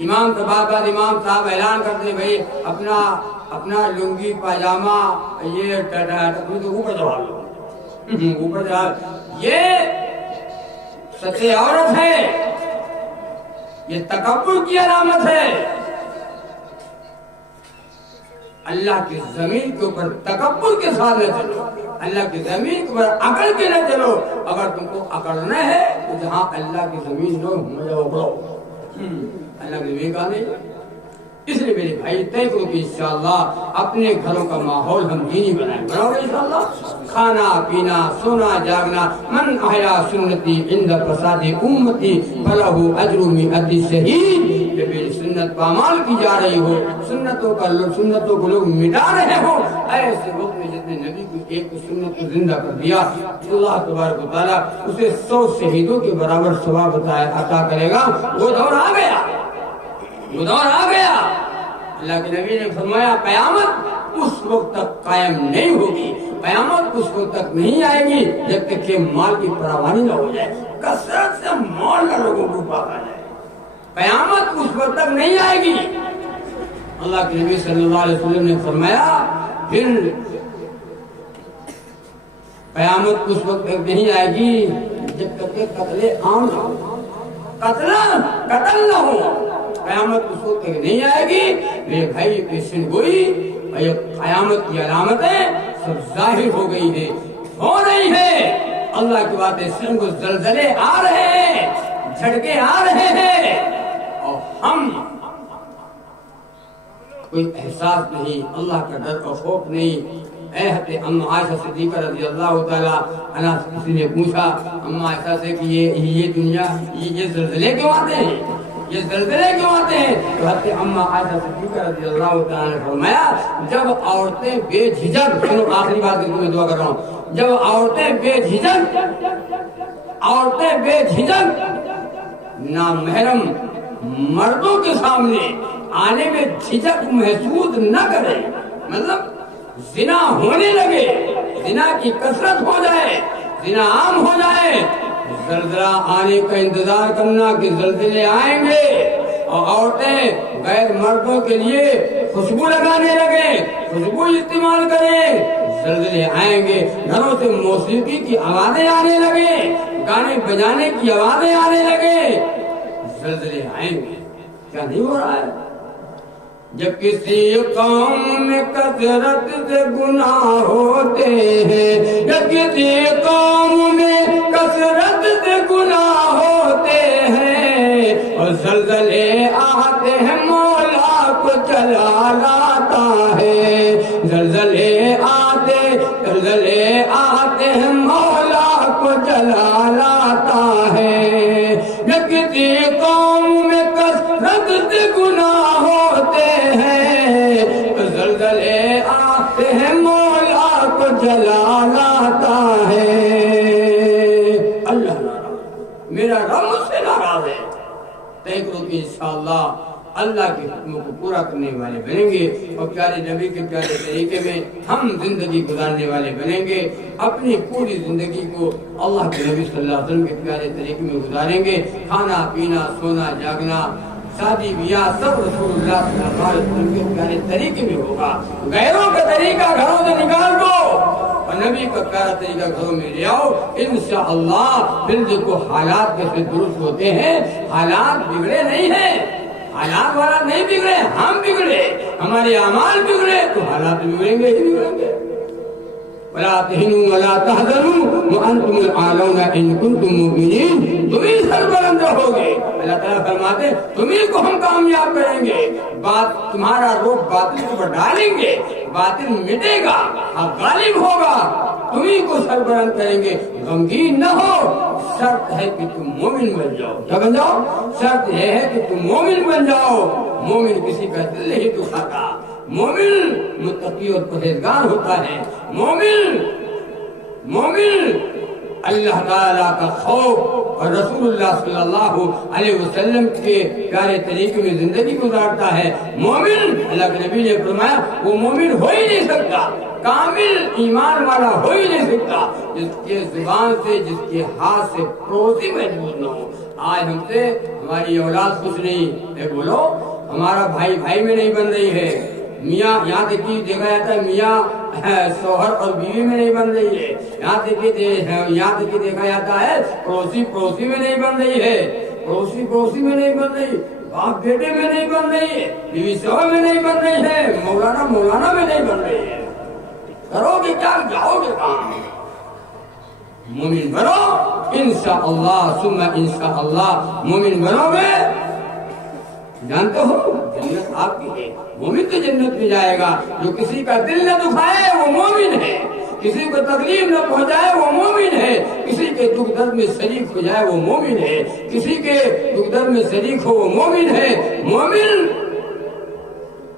امام کے بعد امام صاحب اعلان کرتے ہیں بھائی اپنا لنگی پاجامہ یہ اوپر چڑھا لو، اوپر چڑھا، یہ سچے عورت ہے، یہ تکبر کی علامت ہے۔ اللہ کی زمین کے اوپر تکبر کے ساتھ نہ چلو، اللہ کی زمین کے اوپر عقل کے نہ چلو، اگر تم کو اکڑنا ہے تو جہاں اللہ کی زمین لو مجھے اکڑو، اللہ کی زمین کا نہیں۔ اس لیے میرے بھائی طے کرو کہ انشاءاللہ اپنے گھروں کا ماحول ہم دینی بناؤ گے انشاءاللہ، کھانا پینا سونا جاگنا، من احیا سنتی عند فساد امتی فلہ اجر مئۃ شہید، جب میری سنت پامال کی جا رہی ہو، سنتوں کو لوگ مٹا رہے ہو، ایسے وقت میں جتنے نبی کو ایک سنت کو زندہ کر دیا، اللہ تبارک و تعالیٰ اسے 100 شہیدوں کے برابر ثواب عطا کرے گا۔ وہ دور آ گیا، وہ دور آ گیا۔ اللہ کے نبی نے فرمایا قیامت اس وقت تک قائم نہیں ہوگی، قیامت اس وقت تک نہیں آئے گی جب تک کہ مال کی فراوانی نہ ہو جائے، کثرت سے مال نہ لوگوں کو پاس آ جائے، قیامت اس وقت تک نہیں آئے گی۔ اللہ کے نبی صلی اللہ علیہ وسلم نے فرمایا پھر قیامت اس وقت تک نہیں آئے گی جب تک کہ قتل عام نہ ہو، قتل نہ ہو، قیامت اس وقت تک نہیں آئے گی۔ میرے بھائی پیشن گوئی اور قیامت کی علامتیں سب ظاہر ہو گئی ہیں، ہو رہی ہیں، اللہ کی باتیں سن کو زلزلے آ رہے ہیں، جھٹکے آ رہے ہیں، اور ہم کوئی احساس نہیں، اللہ کا ڈر اور خوف نہیں۔ اے ام عائشہ صدیقہ رضی اللہ تعالیٰ عنہا سے کسی نے پوچھا اما عائشہ سے کہ یہ دنیا یہ زلزلے کیوں آتے ہیں؟ یہ زلزلے کیوں آتے ہیں؟ تو حضرت اما عائشہ صدیقہ رضی اللہ تعالیٰ نے فرمایا جب عورتیں بے جھجک، سنو آخری بات کی میں دعا کر رہا ہوں، جب عورتیں بے جھجک نامحرم مردوں کے سامنے آنے میں جھجک محسوس نہ کریں، مطلب زنا ہونے لگے، زنا کی کثرت ہو جائے، زنا عام ہو جائے، زلزلہ آنے کا انتظار کرنا کہ زلزلے آئیں گے، اور عورتیں غیر مردوں کے لیے خوشبو لگانے لگے، خوشبو استعمال کریں، زلزلے آئیں گے، گھروں سے موسیقی کی آوازیں آنے لگے، گانے بجانے کی آوازیں آنے لگے، زلزلے آئیں گے۔ کیا نہیں ہو رہا ہے؟ جب کسی قوم میں کثرت سے گناہ ہوتے ہیں، جب کسی قوم میں کثرت سے گناہ ہوتے ہیں، اور زلزلے آتے ہیں مولا کو چلا لاتا ہے، زلزلے آتے ہیں مولا کو چلا لاتا ہے، جب کسی قوم میں کثرت سے گناہ ہوتے ہیں، زلزلے آتے ہیں مولا کو جلا لاتا ہے۔ اللہ ناراض، میرا رب مجھ سے ناراض ہے، طے کرو کہ انشاءاللہ اللہ کے حکموں کو پورا کرنے والے بنیں گے، اور پیارے نبی کے پیارے طریقے میں ہم زندگی گزارنے والے بنیں گے، اپنی پوری زندگی کو اللہ کے نبی صلی اللہ علیہ وسلم کے پیارے طریقے میں گزاریں گے، کھانا پینا سونا جاگنا شادی بیاہ سب رسول اللہ صلی اللہ علیہ وسلم کے پیارے طریقے میں ہوگا۔ غیروں کا طریقہ گھروں سے نکال دو اور نبی کا پیارا طریقہ گھروں میں لے آؤ، انشاءاللہ پھر دیکھو حالات کیسے درست ہوتے ہیں۔ حالات بگڑے نہیں ہیں، حالات والا نہیں بگڑے، ہم بگڑے، ہمارے اعمال بگڑے تو حالات بگڑیں گے ہی بگڑیں گے۔ وَلَا تَهِنُوا وَلَا تَحْزَنُوا وَأَنْتُمُ الْأَعْلَوْنَ إِن كُنتُم مُّؤْمِنِينَ، تم ہی سربلند رہوگے۔ اللہ تعالیٰ فرماتے تم ہی کو ہم کامیاب کریں گے، بات تمہارا روپ باطل کے اوپر ڈالیں گے، باطل مٹے گا، حق غالب ہوگا، تم ہی کو سربلند کریں گے، غمگین نہ ہو۔ شرط ہے کہ تم مومن بن جاؤ، کیا بن جاؤ؟ شرط یہ ہے کہ تم مومن بن جاؤ۔ مومن کسی کا دل نہیں دکھاتا، مومن متقی اور پرہیزگار ہوتا ہے، مومن اللہ تعالیٰ کا خوف اور رسول اللہ صلی اللہ علیہ وسلم کے پیارے طریقے میں زندگی گزارتا ہے۔ مومن، اللہ کے نبی نے فرمایا، وہ مومن ہو ہی نہیں سکتا، کامل ایمان والا ہو ہی نہیں سکتا جس کے زبان سے، جس کے ہاتھ سے پڑوسی محفوظ نہ ہو۔ آج ہم سے ہماری اولاد کچھ نہیں ہے، بولو ہمارا بھائی میں نہیں بن رہی ہے، میاں یہاں تک کہ دیکھا جاتا ہے میاں شوہر اور بیوی میں نہیں بن رہی ہے، یہاں تک کہ دیکھا جاتا ہے پڑوسی میں نہیں بن رہی ہے، پڑوسی میں نہیں بن رہی، باپ بیٹے میں نہیں بن رہی ہے، بیوی شوہر میں نہیں بن رہی ہے، مولانا میں نہیں بن رہی ہے۔ کرو گے کیا، جاؤ گے کہاں؟ مومن بنو انشاءاللہ ثم انشاءاللہ، مومن بنو گے جانتے ہو جنت آپ کی ہے، مومن تو جنت میں جائے گا۔ جو کسی کا دل نہ دکھائے وہ مومن ہے، کسی کو تکلیف نہ پہنچائے وہ مومن ہے، کسی کے دکھ درد میں شریک ہو جائے وہ مومن ہے، کسی کے دکھ درد میں شریک ہو وہ مومن ہے۔ مومن،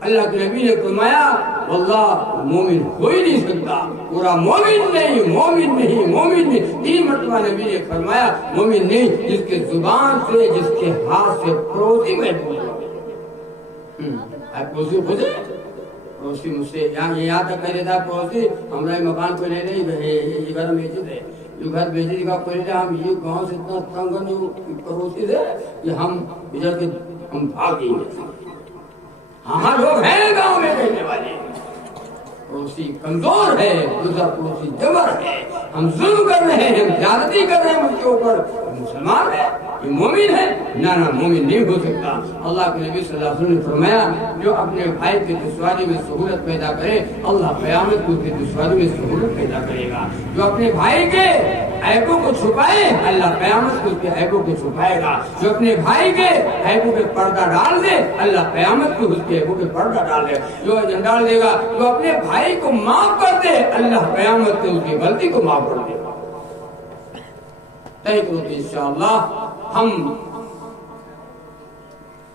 اللہ کے نبی نے فرمایا واللہ مومن ہو ہی نہیں سکتا، پورا مومن نہیں، 3 مرتبہ نبی نے فرمایا مومن نہیں جس کے زبان سے، جس کے ہاتھ سے پڑوسی محفوظ ہو۔ پڑوسی مجھ سے یہاں تک کہہ دیتا پڑوسی ہمارے مکان کو لے لے، یہ گھر بیچے تھے، جو گھر بیچے کا کوئی لے ہم یہ گاؤں سے اتنا تنگ پڑوسی سے کہ ہم ادھر کے ہم بھاگ ہی نہیں۔ ہاں لوگ ہیں گاؤں میں رہنے والے، پڑوسی کمزور ہے، دوسرا پڑوسی جبر ہے، ہم ظلم کر رہے ہیں، ہم زیادتی کر رہے ہیں ان کے اوپر، مسلمان ہے، یہ مومن ہے؟ نہ مومن نہیں ہو سکتا۔ اللہ کے نبی صلی اللہ علیہ وسلم نے فرمایا جو اپنے بھائی کی دشواری میں سہولت پیدا کرے اللہ قیامت کو اس کی دشواری میں سہولت پیدا کرے گا۔ جو اپنے بھائی کے عیبوں کو چھپائے اللہ قیامت کو اس کے عیبوں کو چھپائے گا۔ جو اپنے بھائی کے عیبوں پہ پردہ ڈال دے اللہ قیامت کو اس کے عیبوں پہ پردہ ڈال دے، جو ڈال دے گا۔ جو اپنے بھائی کو معاف کر دے اللہ قیامت سے اس کی غلطی کو معاف کر دے گا۔ طے کرو کہ انشاءاللہ ہم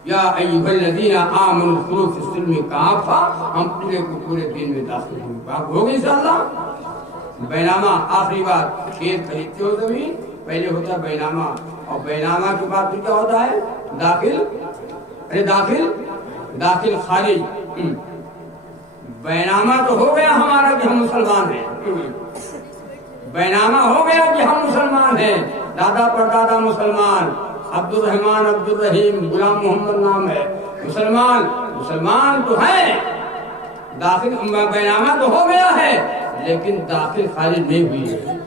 یا ایھا الذین آمنوا ادخلوا فی السلم کافہ، ہم پورے کو پورے دین میں داخل ہوں گے. بات ہوگی انشاءاللہ. بینامہ آخری بات، کھیت خریدتے ہو زمین، پہلے ہوتا ہے بینامہ، اور بینامہ کے بعد پھر کیا ہوتا ہے؟ داخل خارج. بینامہ تو ہو گیا ہمارا کہ ہم مسلمان ہیں، بینامہ ہو گیا کہ ہم مسلمان ہیں، دادا پردادا مسلمان، عبد الرحمن عبد الرحیم غلام محمد نام ہے، مسلمان تو ہیں. داخل بینامہ تو ہو گیا ہے لیکن داخل خارج نہیں ہوئی ہے.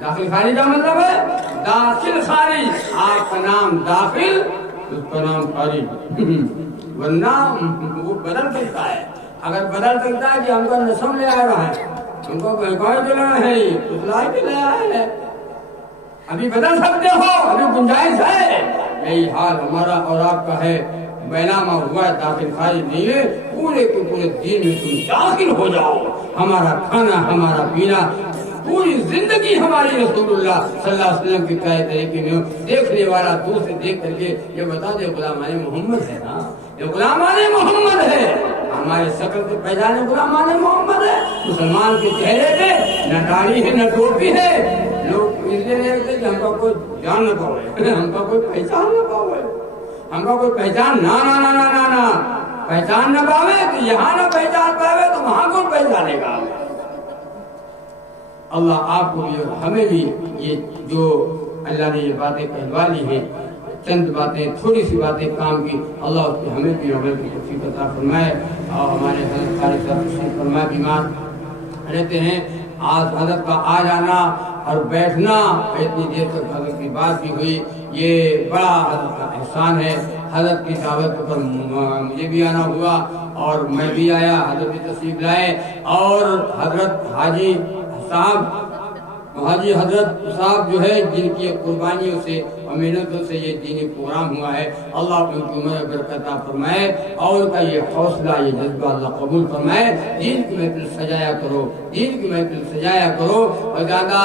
داخل خارج کا مطلب ہے داخل خارج. آپ کا نام داخل، اس کا نام خارج. ورنہ وہ بدل سکتا ہے. اگر بدل سکتا ہے کہ ہم کا نسل لے آ رہا ہے، ہم کو کوئی دلانا ہے، اطلاع کے لے آیا ہے، ابھی بدل سکتے ہو، ابھی گنجائش ہے. یہی حال ہمارا اور آپ کا ہے. بینامہ ہوا ہے، داخل خارج نہیں ہے. پورے کے پورے دین میں تم داخل ہو جاؤ. ہمارا کھانا، ہمارا پینا، پوری زندگی ہماری رسول اللہ صلی اللہ علیہ وسلم کے کہے طریقے میں. دیکھنے والا دور سے دیکھ کر کے یہ بتا دے غلامان محمد ہے نا، یہ غلامان محمد ہے. ہمارے شکل سے پہچانے غلامان محمد ہے. مسلمان کے چہرے پہ نہ داڑھی ہے نہ ٹوپی ہے. لوگ اس لیے دیکھتے کہ ہم کا کوئی جان نہ پاوے، ہم کا کوئی پہچان نہ پاوے، ہم کا کوئی پہچان نہ پہچان نہ پاوے. تو یہاں نہ پہچان پاوے تو وہاں کون پہچانے گا؟ اللہ آپ کو بھی اور ہمیں بھی یہ جو اللہ نے یہ باتیں کہلوا لی ہیں، چند باتیں، تھوڑی سی باتیں کام کی، اللہ اس کو ہمیں بھی عمل کی توفیق عطا فرمائے. اور ہمارے حضرت قاری صاحب تشریف فرمائے، بیمار رہتے ہیں. آج حضرت کا آ جانا اور بیٹھنا، اتنی دیر تک حضرت کی بات بھی ہوئی، یہ بڑا حضرت کا احسان ہے. حضرت کی دعوت پر مجھے بھی آنا ہوا اور میں بھی آیا، حضرت بھی تشریف لائے. اور حضرت حاجی حضرت صاحب جو ہے، جن کی قربانیوں سے اور محنتوں سے یہ دینی پروگرام ہوا ہے، اللہ ان کی عمر برکت عطا فرمائے اور ان کا یہ حوصلہ، یہ جذبہ اللہ قبول فرمائے. دین کی محفل سجایا کرو، دین کی محفل سجایا کرو. اور زیادہ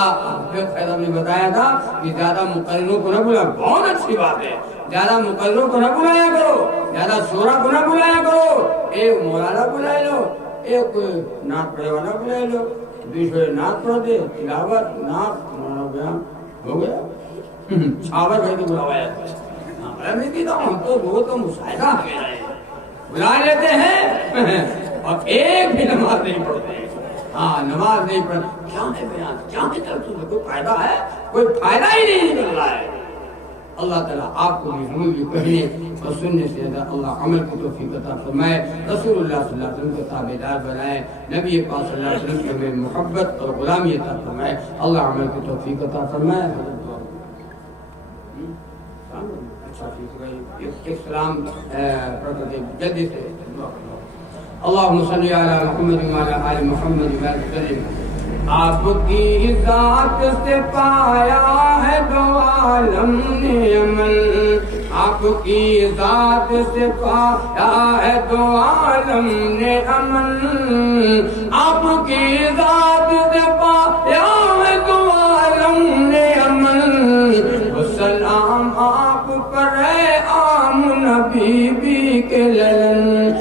فیض نے بتایا تھا کہ زیادہ مقرروں کو نہ بلایا. بہت اچھی بات ہے، زیادہ مقرروں کو نہ بلایا کرو، زیادہ شورا کو نہ بلایا کرو. ایک مولانا بلا لو، ایک نعت پڑھے والا بلا لو، دوسرے نعت پڑھ دے، تلاوت، نعت، مولانا بیان ہو گیا. چھاور بھائی کو بلاوایا میں نہیں پیتا ہوں، ہم تو وہ تو مشاہدہ بلا لیتے ہیں اور ایک بھی نماز نہیں پڑھتے. ہاں نماز نہیں پڑھتے، کیا ہے بیان، کیا ہے تلفظ، کوئی فائدہ ہے؟ کوئی فائدہ ہی نہیں نکل رہا ہے. اللہ تعالیٰ آپ کو بھی ہمیں بھی کہنے اور سننے سے اللہ عمل کی توفیق عطا فرمائے. رسول اللہ صلی اللہ علیہ وسلم کو تابعدار بنائے، نبی پاک صلی اللہ علیہ وسلم کی ہمیں محبت اور غلامی عطا فرمائے. اللہ عمل کی توفیق عطا فرمائے. ایک سلام پڑھ کر جلدی سے اللہم صلی علی محمد وعلی آل محمد وسلم. آپ کی ذات سے پایا ہے دو عالم نے امن، آپ کی ذات سے پایا ہے دو عالم نے امن، آپ کی ذات سے پایا ہے دو عالم نے امن. سلام آپ پر ہے عام نبی بی کے للن،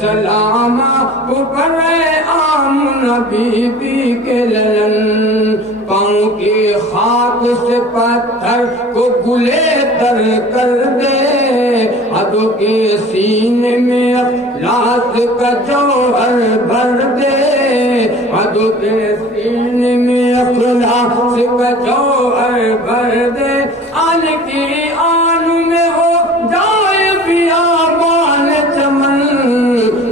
سلام آپ پر ہے عام نبی بی کے للن. پاؤں کی خاک سے پتھر کو گلے تر کر دے، عدو کے سینے میں اخلاص کا جوہر بھر دے، عدو کے سینے میں اخلاص کا جوہر بھر دے. آن کی آن میں ہو جائے بیابان چمن،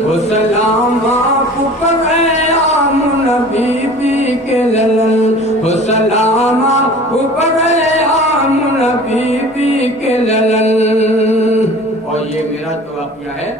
وہ سلام آپ پر ہے عام نبی بی کے للن، وہ سلام آپ پر ہے عام نبی بی کے للن. اور یہ میرا تو واقعہ ہے.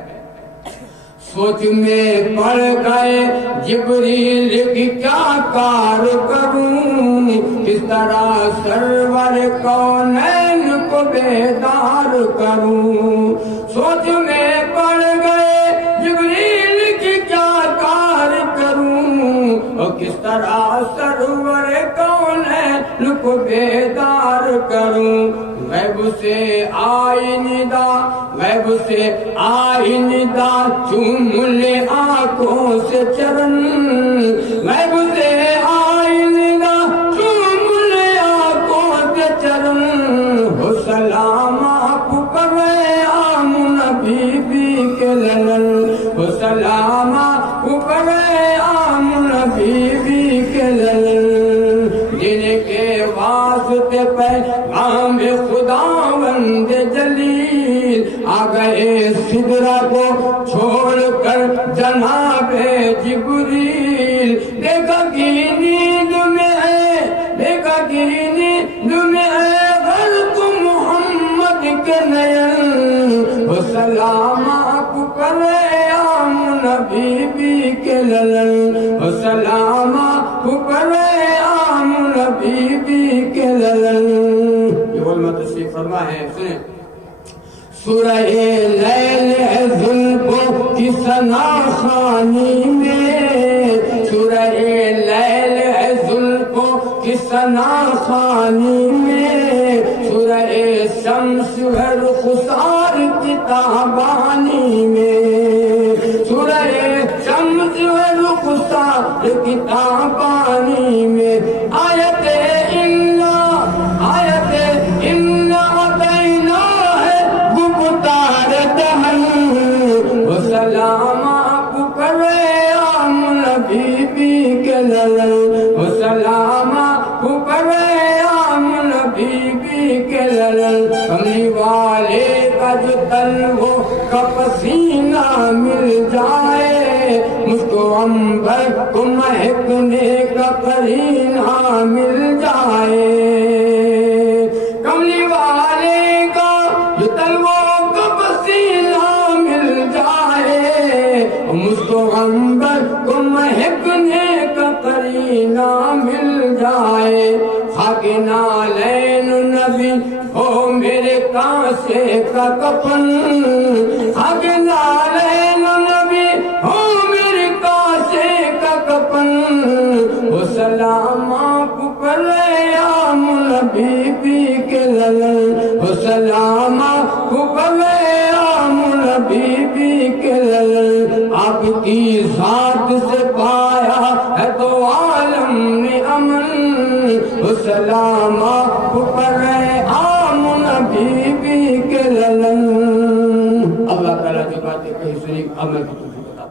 سوچ میں پڑ گئے جبریل کی کیا کار کروں، کس طرح سرور کونین کو بیدار کروں. سوچ میں پڑ گئے جبریل کی کیا کار کروں، اور کس طرح سرور کونین کو بیدار کروں. غیب سے آئی ندا غیب سے آئندہ چوم لے آنکھوں سے چرن، غیب سے آئندہ چوم لے آنکھوں سے چرن، ہو سلام آپ پر عام نبی بی کے للن، ہو سلام آپ پر عام نبی بی کے للن، جن کے واسطے پیغام خداوند جلیل آ گئے سدرہ کو چھوڑ کر جناب جبریل، دیکھا کی نیند میں ہے، دیکھا کی نیند میں ہے غرق محمد کے نین، وہ سلام آپ پر عام نبی بی کے للن، وہ سلام آپ پر عام نبی بی کے للن۔ یہ علماء تشریف فرما ہے، سنیں سورہ لیل ہے زلفوں کی ثنا خوانی میں، سورہ لیل ہے زلفوں کی ثنا خوانی میں، سورہ شمس ہے رخسار کی تابانی میں، سورہ شمس ہے رخسار کی تابانی میں، آیت سلام آپ پر عام نبی بی کے للن، وہ سلام آپ پر عام نبی بی کے للن، کملی والے کا جو تلووں کا پسینہ مل جائے، مجھ کو عنبر کو مہکنے کا قرینہ مل جائے، کملی والے کا جو تلووں کا پسینہ مل جائے، مجھ کو عنبر کو مہکنے کا قرینہ مل جائے، خاک نالین نبی ہو میرے کانسے کا کفن، خاک نالین نبی ہو میرے کانسے کا کفن، وہ سلام آپ پر عام نبی بی کے للن، وہ سلام آپ پر عام نبی بی کے للن، آپ کی ذات سے پایا ہے تو عالم نے امن، وہ سلام آپ پر عام نبی بی کے للن۔ اللہ تعالیٰ کی باتیں کہیں سنی عمل